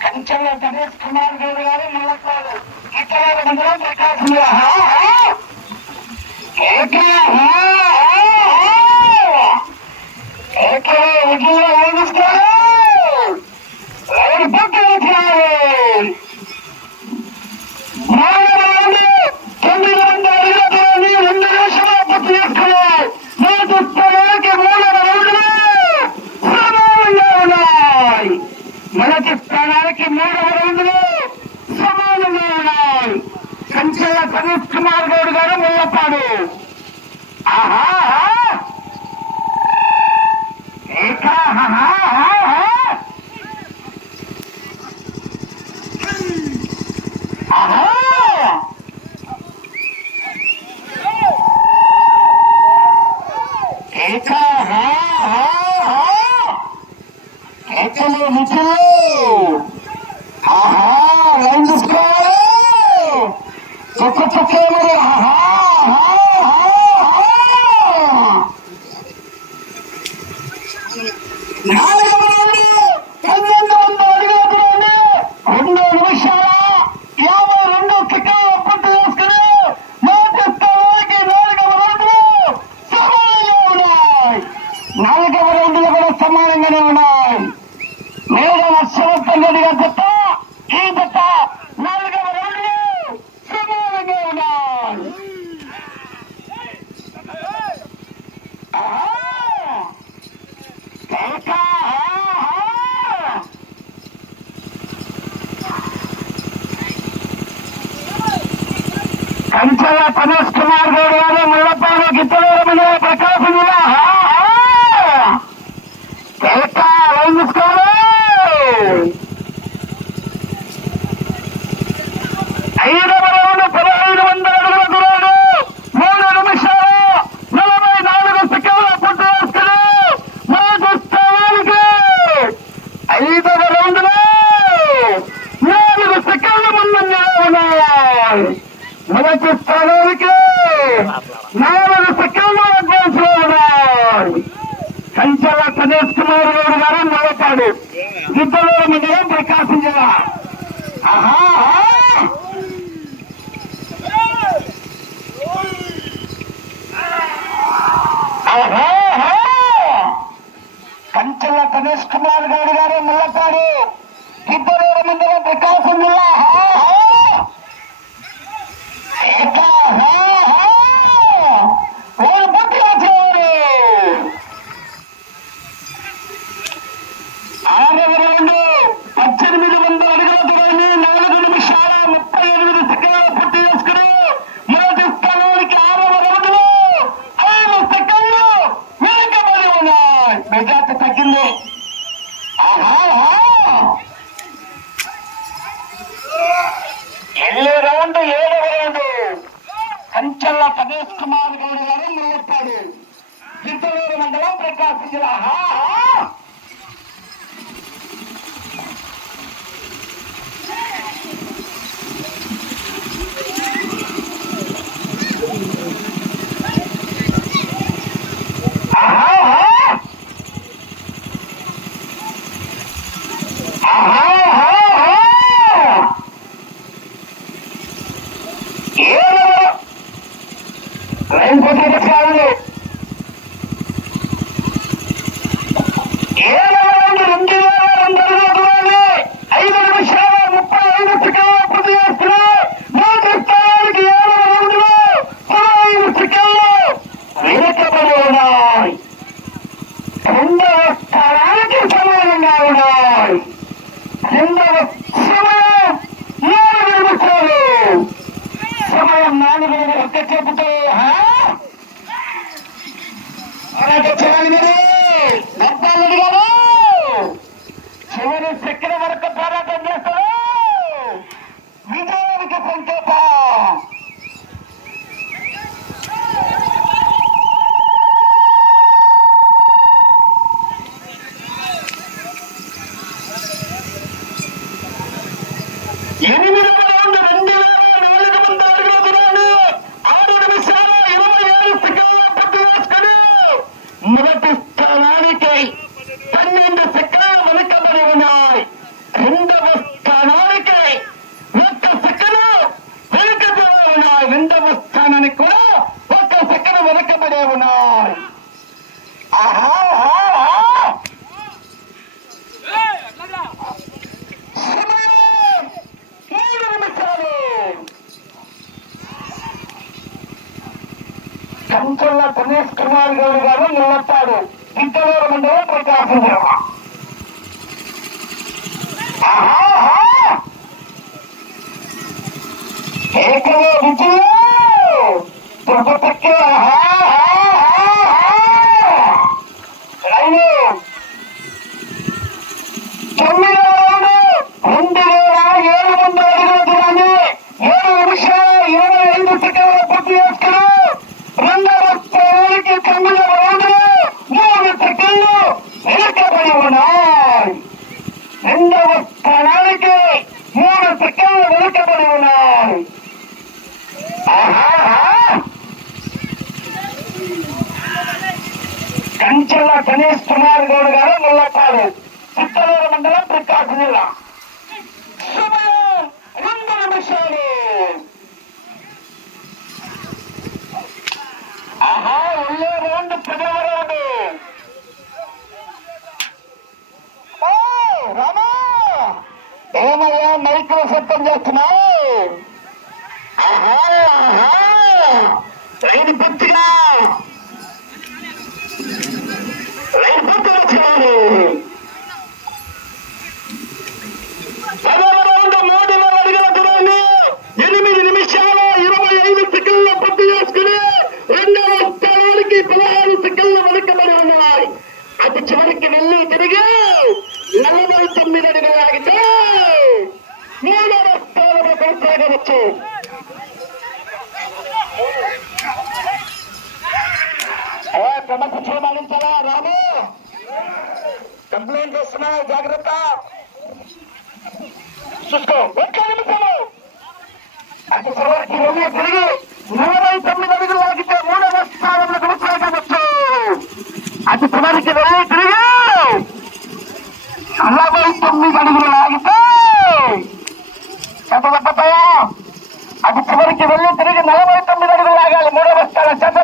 त्यांच्यावर गणेश कुमार गौरवाने मला कळलं इतर प्रकाश मिळा हा हा. కుమార్ గౌడ్ గారు ముల్లపాడు ముఖ్యులు ఆహా! లైన్ చూసుకో సుఖ సుఖేముడు ఆహా కంచెల తమస్ కుమార్ గౌడ్ గారు ముళ్ళపాడు గిద్దలూరు మండల ప్రకాశం జిల్లా. ఐదు వాస్తవానికి నాలుగు సెకండ్ల అడ్వాన్స్లో ఉన్నాయి. కంచెల గణేష్ కుమార్ గారు గారు మొదటాడు గిద్దలూరు మండలం ప్రకాశం జిల్లా. ఆహా! కంచెల గణేష్ కుమార్ గారు గారు ముల్లపాడు గిద్దలూరు మండలం ప్రకాశం విఘాత తగ్గింది. ఎల్లి రౌండ్ ఏడు రౌండ్ కంచెల్ల ప్రదేశ్ కుమార్ గౌడ్ గారు నిలబెట్టాడు జిద్దలూరు మండలం ప్రకాశం జిల్లా. 好 సమయం నాలుగు ఒక్క చెప్పుతో అరగచ్చారు మీరు నబ్బాలి చివరి చక్కెర వరకు పోరాటం చేస్తారు విజయానికి సంకేతం రెండవ స్థానానికి కూడా ఒక సెకండ్ వెనకబడే ఉన్నాయి. ఆహా ఆహా, గణేష్ కుమార్ గౌడ్ గారు నిలబడ్డాడు ఇంతవరకు మండలం ప్రకాశం జిల్లా ఆహా! ఏకమే है हाँ, हाँ। కంచెల గణేష్ కుమార్ గౌడ్ గారు ముల్లపాడు చిత్తలూరు మండలం ప్రకాశం జిల్లా సమయం రెండు నిమిషాలు ఆహా ఒళ్ళే రౌండ్ పదవ రౌండ్ ఓ, రామా ఏమయ్యా మైకులు శబ్దం చేస్తున్నావు ఆహా ఆహా అడుగు నలభై తొమ్మిది అడుగులు ఆగితే మూడవ స్థానంలో కొనసాగవచ్చు. క్రమశిక్షణ పాటించాలా రాము? కంప్లైంట్ చేస్తున్నా జాగ్రత్త. చూసుకో ఒక్క నిమిషము. తిరిగి నలభై తొమ్మిది అడుగులు ఆగితే మూడవ స్థానంలో కొనసాగవచ్చు. అటు చివరికి వెళ్ళి తిరిగి అల్లమై తొమ్మిది అడుగులు లాగితే ఎంత తప్పతాయా అది చివరికి వెళ్ళి తిరిగి నలభై తొమ్మిది అడుగులు లాగాలి మూడవ స్థానం చంద్ర